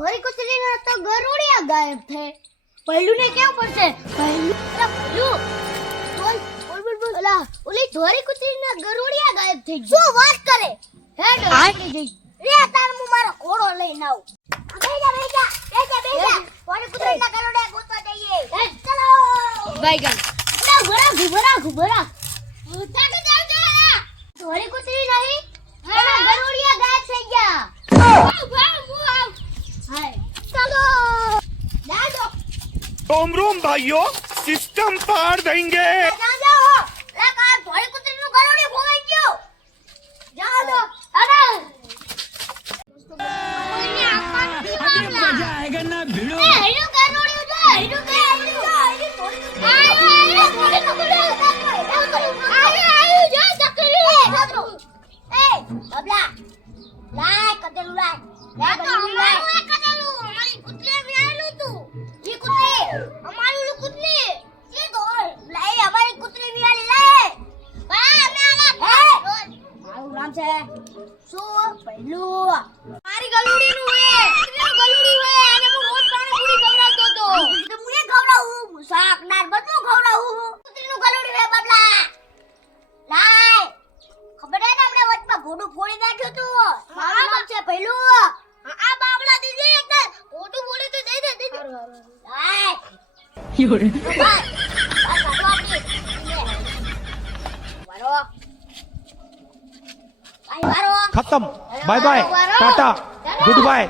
ધોરી કુતરીના તો ગરુડિયા ગાયબ થે પહેલું ને કેવું પડશે પહેલું બોલ ઓલા ઓલી ધોરી કુતરીના ગરુડિયા ગાયબ થઈ ગઈ શું વાત કરે હે ડોકી જઈ રે તાર હું મારો ઘોડો લઈને આવું બેજા ધોરી કુતરીના ગરુડિયા ગોતવા જઈએ ચલો ભાઈગન ના ઘુબરા તાકે જાવ ધોરી કુતરી નહીં એના ગરુડિયા ગાયબ થઈ ગયા હાય ચલો જાજો रोम रोम भाइयों सिस्टम पार देंगे જાજો લે કા ધોરી કુતરીનું ગરુડિયું ખોવાઈ ગયું જાજો અરે કોઈને આખા નથી मजा आएगा ना भिड़ो એ હીરું ગરુડિયું જો હીરું ગરુડિયું આયો ધોરી કુતરી આયો જો ચકલી એ બબલા લાય કદલું લાય તો અમારું એક કદલું અમારી કુતરી મે આયેલું તું ઈ કુતરી અમારું કુતરી ઈ ગોળ લાય અમારી કુતરી મે આલી લાય બા અમે આલા મારું નામ છે શું પહેલું મારી ગલુડી નું હે ગલુડી હે અને હું રોજ પાણી પૂરી ખવડાવતો તો મુએ ખવડાવું શાક નાર બધું ખવડાવું કુતરી નું ગલુડી હે બબલા લાય ખબર હે ને આપણે વચમાં ઘોડું ફોડી નાખ્યું તું મારું નામ છે પહેલું આ બાબલા દીદી એકદમ ઘોડું ફોડી તો દઈ દે લાય योरे खत्म bye bye tata good bye